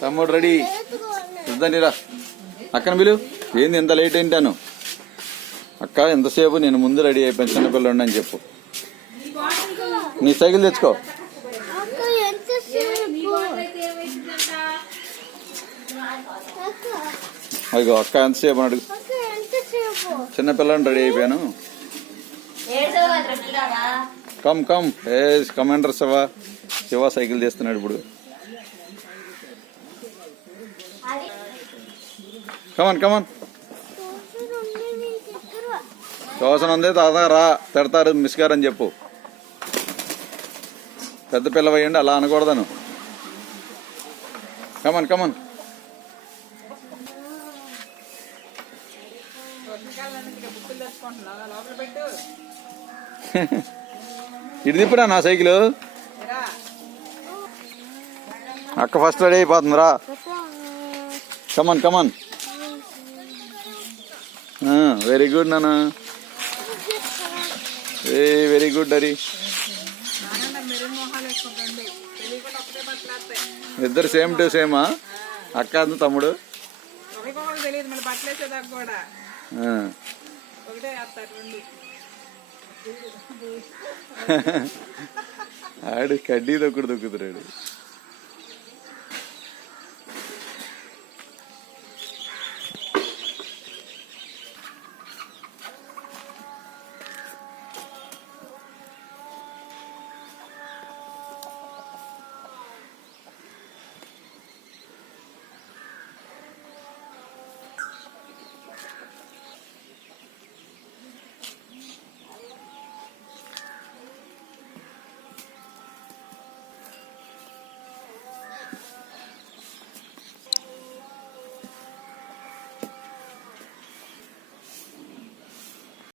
తమ్ముడు రెడీ చూద్దాం రా. అక్కన పిలు. ఏంది ఎంత లేట్ ఏంటాను? అక్క ఎంతసేపు నేను ముందు రెడీ అయిపోయాను, చిన్నపిల్లండి అని చెప్పు. నీ సైకిల్ తెచ్చుకో. అయ్యో అక్క ఎంతసేపు అని అడుగు. చిన్నపిల్లని రెడీ అయిపోయాను. కమ్ కమ్ ఏ కమాండర్ శివ సైకిల్ తీస్తున్నాడు ఇప్పుడు. Come on come on. శోసన ఉంది తాత రా, తిడతారు మిస్ గారు అని చెప్పు. పెద్ద పిల్లవయ్యండి, అలా అనకూడదను. Come on come on. ఇటు తిప్పురా నా సైకిల్. అక్క ఫస్ట్ రెడీ అయిపోతుందిరా. Come on come on. వెరీ గుడ్ నాన్న, వెరీ గుడ్ హరి. ఇద్దరు సేమ్ టు సేమా? అక్క తమ్ముడు ఆడు కడ్డీ దొక్కుడు దొక్కుతున్నాడు.